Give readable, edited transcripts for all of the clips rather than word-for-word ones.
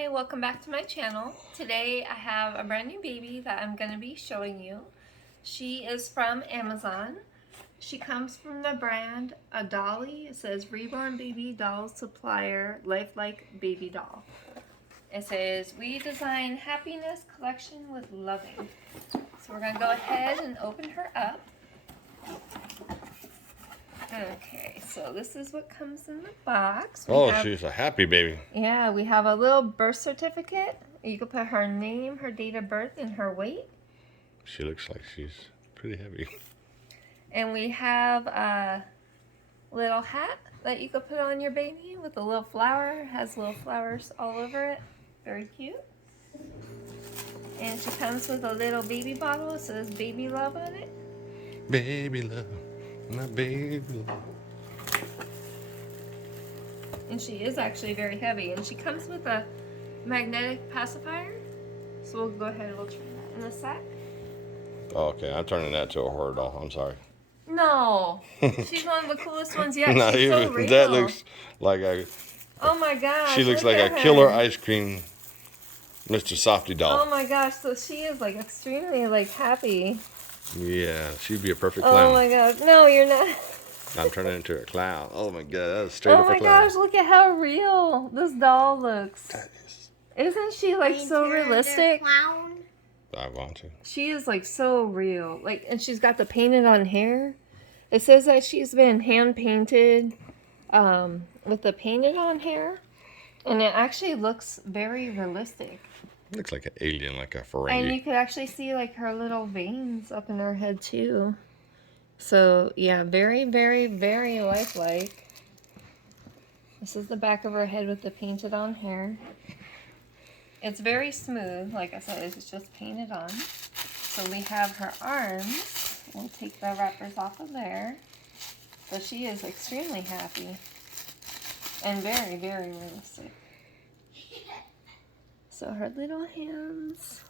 Hi, welcome back to my channel. Today I have a brand new baby that I'm going to be showing you. She is from Amazon. She comes from the brand Adolly. It says Reborn Baby Doll Supplier Lifelike Baby Doll. It says, we design happiness collection with loving. So we're going to go ahead and open her up. Okay, so this is what comes in the box. She's a happy baby. Yeah, we have a little birth certificate. You can put her name, her date of birth, and her weight. She looks like she's pretty heavy. And we have a little hat that you could put on your baby with a little flower. It has little flowers all over it. Very cute. And she comes with a little baby bottle. It says baby love on it. Baby love. My baby. And she is actually very heavy. And she comes with a magnetic pacifier. So we'll go ahead and we'll turn that in a sec. Oh, okay, I'm turning that to a horror doll. I'm sorry. No. She's one of the coolest ones yet. Not She's even. so real. That looks like a... Oh my gosh. She looks look like at a her. killer ice cream Mr. Softy doll. Oh my gosh. So she is like extremely like happy. Yeah, she'd be a perfect clown. Oh my gosh. No, you're not. I'm turning into a clown. Oh my god, that's straight up a Oh my clown. gosh, look at how real this doll looks. That is... Isn't she like so realistic? I want to. She is like so real. Like, and she's got the painted on hair. It says that she's been hand painted with the painted on hair. And it actually looks very realistic. Looks like an alien, like a And Ferengi. you could actually see like her little veins up in her head too. So yeah, very, very, very lifelike. This is the back of her head with the painted on hair. It's very smooth, like I said, it's just painted on. So we have her arms. We'll take the wrappers off of there. So she is extremely happy. And very, very realistic. So her little hands.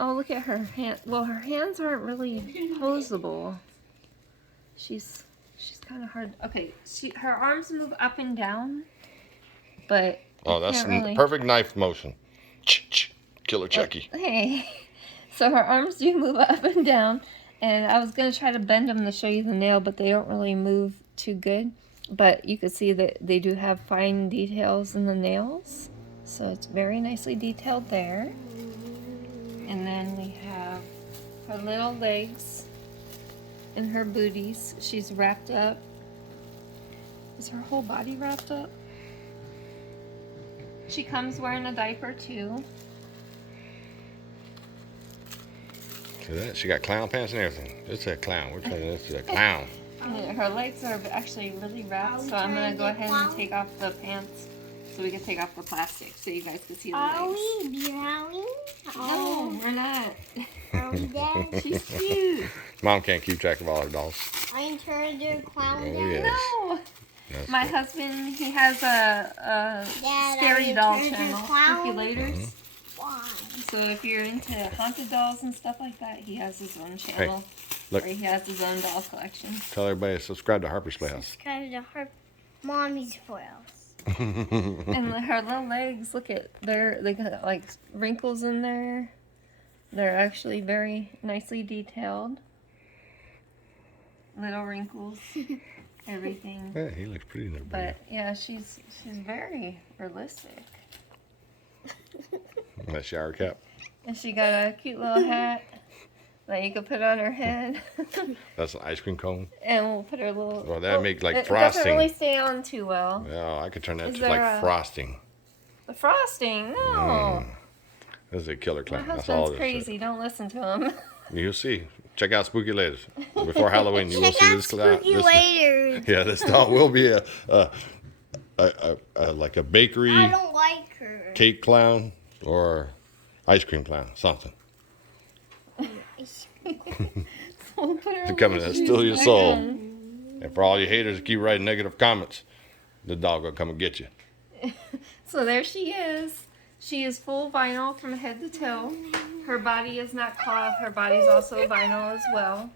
Oh, look at her hand. Well, her hands aren't really posable. She's kind of hard. Okay, her arms move up and down, but Oh, that's really... perfect knife motion. Killer Chucky. Hey, so her arms do move up and down, and I was gonna try to bend them to show you the nail, but they don't really move too good. But you can see that they do have fine details in the nails, so it's very nicely detailed there. And then we have her little legs and her booties. She's wrapped up. Is her whole body wrapped up? She comes wearing a diaper too. Look at that. She got clown pants and everything. It's a clown. We're telling this is a clown. And her legs are actually really wrapped, so I'm gonna go ahead and take off the pants so we can take off the plastic so you guys can see the legs. Are we drowning? No, we're not. Are we dead? She's cute. Mom can't keep track of all her dolls. I'm trying to do a clown Oh, dance. yes. No. That's My cool. husband, he has a Dad, scary are doll you turned channel, to clown? Spookyoulaterz. Why? So if you're into haunted dolls and stuff like that, he has his own channel look. where he has his own doll collection. Tell everybody to subscribe to Harper's Playhouse. Subscribe to her mommy's foils. And her little legs, look at, they got like wrinkles in there. They're actually very nicely detailed. Little wrinkles, everything. Yeah, he looks pretty there, But yeah, she's very realistic. that shower cap. And she got a cute little hat that you could put on her head. That's an ice cream cone. And we'll put her little... Well, that'd make like it frosting. doesn't really stay on too well. Yeah, I could turn that Is to there like a- frosting. The frosting, no. This is a killer My clown. That's all husband's it is. crazy. Don't listen to him. You'll see. Check out Spookyoulaterz. Before Halloween, you will Check see out this clown. spookyoulaterz. Yeah, this doll will be like a bakery I don't like her. cake clown or ice cream clown, something. We'll put her To come in and steal your soul. And for all you haters that keep writing negative comments, the dog will come and get you. So there she is. She is full vinyl from head to toe. Her body is not cloth. Her body's also vinyl as well.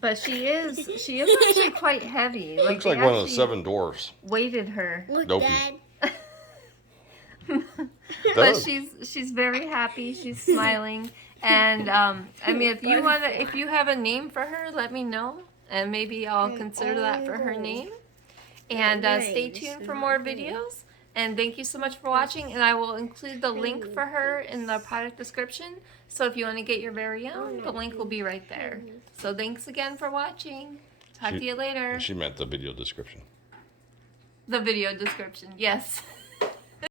But she is actually quite heavy. Looks they like one of the actually seven dwarfs. weighted her. Look, Dopey. Dad. But she's very happy. She's smiling, and I mean, if you have a name for her, let me know, and maybe I'll consider that for her name. And stay tuned for more videos. And thank you so much for watching. And I will include the link for her in the product description. So if you want to get your very own, the link will be right there. So thanks again for watching. Talk to you later. She meant the video description. The video description, yes.